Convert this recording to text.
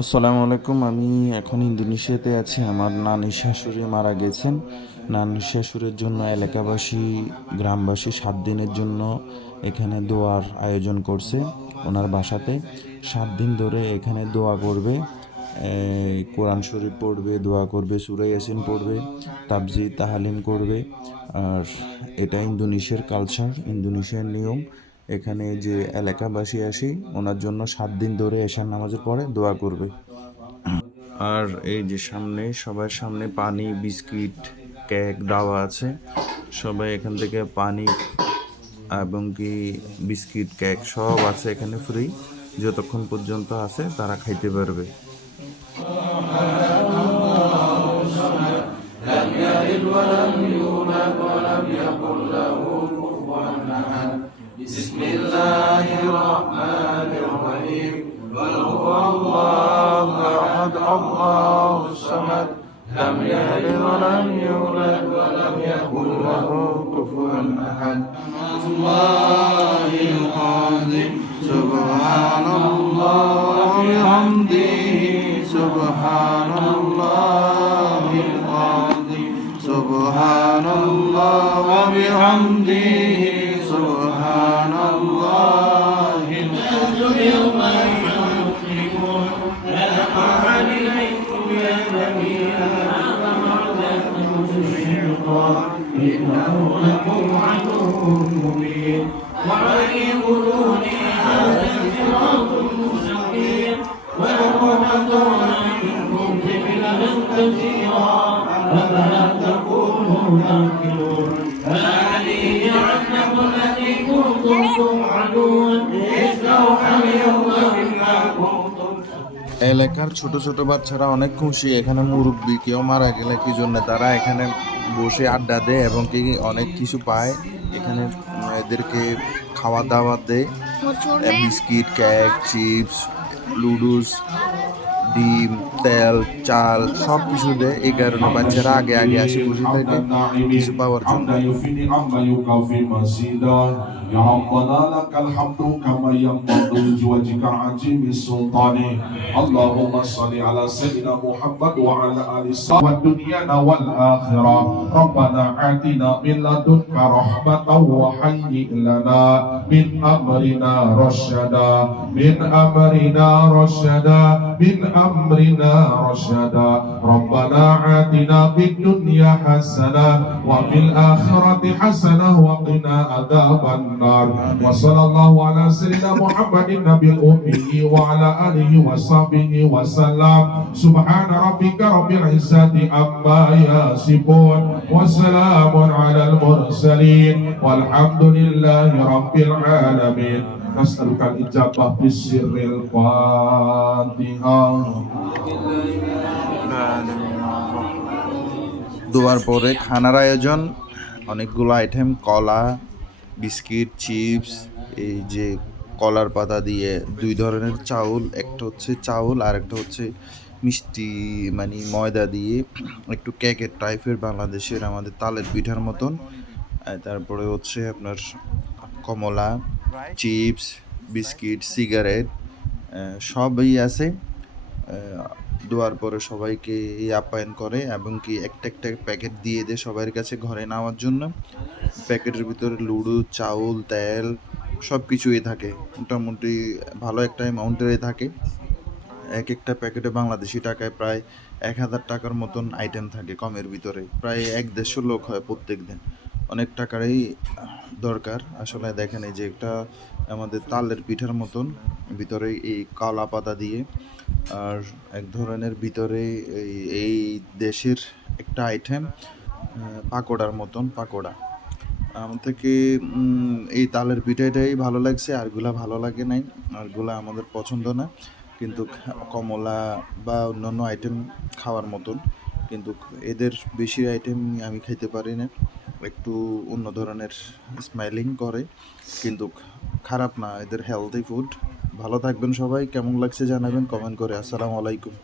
আসসালামু আলাইকুম, আমি এখন ইন্দোনেশিয়াতে আছি। আমার নানি শাশুড়ি মারা গেছেন। নানি শাশুড়ির জন্য এলাকাবাসী, গ্রামবাসী সাত দিনের জন্য এখানে দোয়ার আয়োজন করছে ওনার বাসাতে। সাত দিন ধরে এখানে দোয়া করবে কোরআন শরীফ পড়বে, দোয়া করবে সুরাই ইয়াসিন পড়বে তাবজি তাহালিম করবে। আর এটা ইন্দোনেশিয়ার কালচার ইন্দোনেশিয়ার নিয়ম। এখানে যে এলাকাবাসী আসি ওনার জন্য সাত দিন ধরে এশার নামাজের পরে দোয়া করবে। আর এই যে সামনে, সবার সামনে পানি, বিস্কিট, কেক দেওয়া আছে। সবাই এখান থেকে পানি এবং কি বিস্কিট, কেক সব আছে এখানে ফ্রি। যতক্ষণ পর্যন্ত আছে, তারা খাইতে পারবে। أحد الله الصمد لم يلد ولم يولد ولم يكن له كفوا أحد الله العظيم سبحان الله وبحمده سبحان الله العظيم سبحان الله وبحمده سبحان الله. العظيم يوم يحكمون عليكم يا بني آدم الشيطان إنه لكم عدو مبين وأن يقولوني هذا صراط مستقيم ولقد منكم جبلا كثيرا أفلا تكونوا تعقلون فهذه এলাকার ছোট ছোট বাচ্চারা অনেক খুশি। এখানে মুরব্বী কেউ মারা গেলে কি জন্য? তারা এখানে বসে আড্ডা দেয় এবং কি অনেক কিছু পায়। এখানে এদেরকে খাওয়া দাওয়া দেয়। বিস্কিট কেক চিপস লুডুস ডিম তেল চাল সব কিছু দেয় এই কারণে বাচ্চারা আগে আগে আসে বসে থাকে কিছু পাওয়ার জন্য عما يفيد عما يكافي مزيدا يا ربنا لك الحمد كما ينبغي لوجهك العظيم السلطان اللهم صل على سيدنا محمد وعلى ال سيدنا والدنيا والاخره ربنا اتنا من لدنك رحمه وهيئ لنا من امرنا رشدا من امرنا رشدا من أمرنا رشدا. ربنا اتنا في الدنيا حسنه وفي الآخرة حسنه وقنا عذاب النار. وصلى الله على سيدنا محمد النبي الأمي وعلى آله وصحبه وسلم. سبحان ربك رب العزة عما يصفون. وسلام على المرسلين. والحمد لله رب العالمين. نسألك الإجابة في السر الفاتحة দোয়ার পরে খানার আয়োজন অনেকগুলো আইটেম কলা বিস্কিট চিপস এই যে কলার পাতা দিয়ে দুই ধরনের চাউল একটা হচ্ছে চাউল আর একটা হচ্ছে মিষ্টি মানে ময়দা দিয়ে একটু কেকের টাইপের বাংলাদেশের আমাদের তালের পিঠার মতন আর তারপরে হচ্ছে আপনার কমলা চিপস বিস্কিট সিগারেট সবই আছে। আহ, দেওয়ার পরে সবাইকে এই আপ্যায়ন করে এবং কি একটা একটা প্যাকেট দিয়ে দেয় সবার কাছে ঘরে নেওয়ার জন্য। প্যাকেটের ভিতরে লুডু চাউল তেল সব কিছুই থাকে। মোটামুটি ভালো একটা অ্যামাউন্টেরই থাকে। এক একটা প্যাকেটে বাংলাদেশি টাকায় প্রায় এক হাজার টাকার মতন আইটেম থাকে কমের ভিতরে। প্রায় এক দেড়শো লোক হয় প্রত্যেক দিন অনেক টাকারই দরকার। আসলে দেখেন এই যে একটা আমাদের তালের পিঠার মতন, ভিতরে এই কলা পাতা দিয়ে, আর এক ধরনের ভিতরে এই দেশের একটা আইটেম পাকোড়ার মতন পাকোড়া। আমার থেকে এই তালের পিঠাটাই ভালো লাগছে আরগুলা ভালো লাগে নাই আরগুলা আমাদের পছন্দ না। কিন্তু কমলা বা অন্যান্য আইটেম খাওয়ার মতন, কিন্তু এদের বেশি আইটেম আমি খাইতে পারি না। একটু অন্য ধরনের স্মাইলিং করে, কিন্তু খারাপ না, এদের হেলদি ফুড ভালো থাকবেন সবাই, কেমন লাগছে জানাবেন কমেন্ট করে। আসসালামু আলাইকুম।